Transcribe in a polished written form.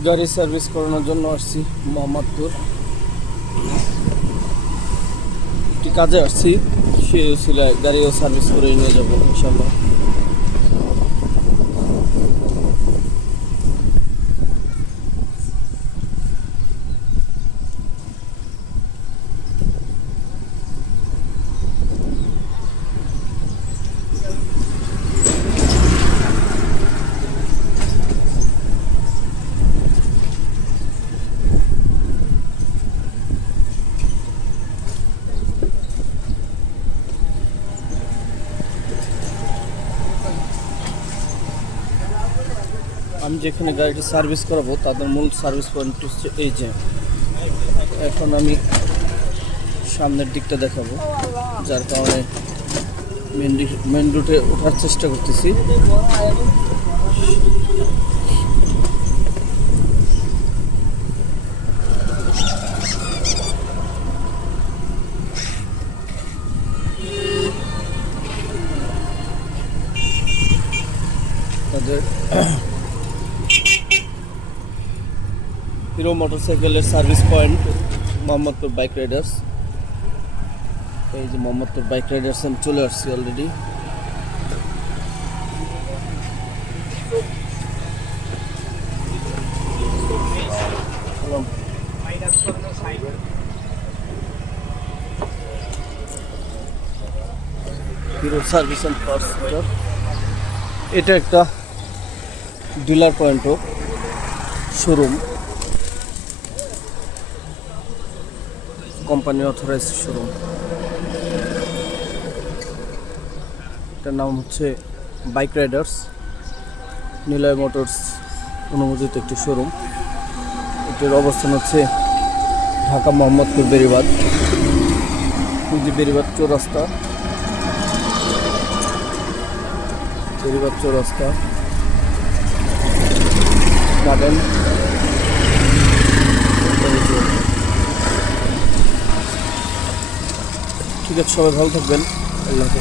গাড়ি সার্ভিস করানোর জন্য আসছি মোহাম্মদপুর। একটি কাজে আসছি, সে ছিল গাড়িও সার্ভিস করে নিয়ে যাবো ইনশাল্লাহ। আমি যেখানে গাড়িটি সার্ভিস করাবো তাদের মূল সার্ভিস পয়েন্ট হচ্ছে এই যে। এখন আমি সামনের দিকটা দেখাবো, যার কারণে মেন রুটে ওঠার চেষ্টা করতেছি। তাদের হিরো মোটরসাইকেলের service point Mohammadpur bike riders. এই যে মোহাম্মদপুর বাইক রাইডার্স আমি চলে আসছি already. Hero service and parts centre, এটা একটা ডিলার পয়েন্টও, শোরুম, কোম্পানি অথরাইজ শোরুম। এটার নাম হচ্ছে বাইক রাইডার্স, নিলয় মোটরস অনুমোদিত একটি শোরুম। এটির অবস্থান হচ্ছে ঢাকা মোহাম্মদপুর বেরিবাদ, বেরিবাদ চৌরাস্তা, বেরিবাদ চৌরাস্তা গার্ডেন। ঠিক আছে, সবাই ভালো থাকবেন, আল্লাহ হাফেজ।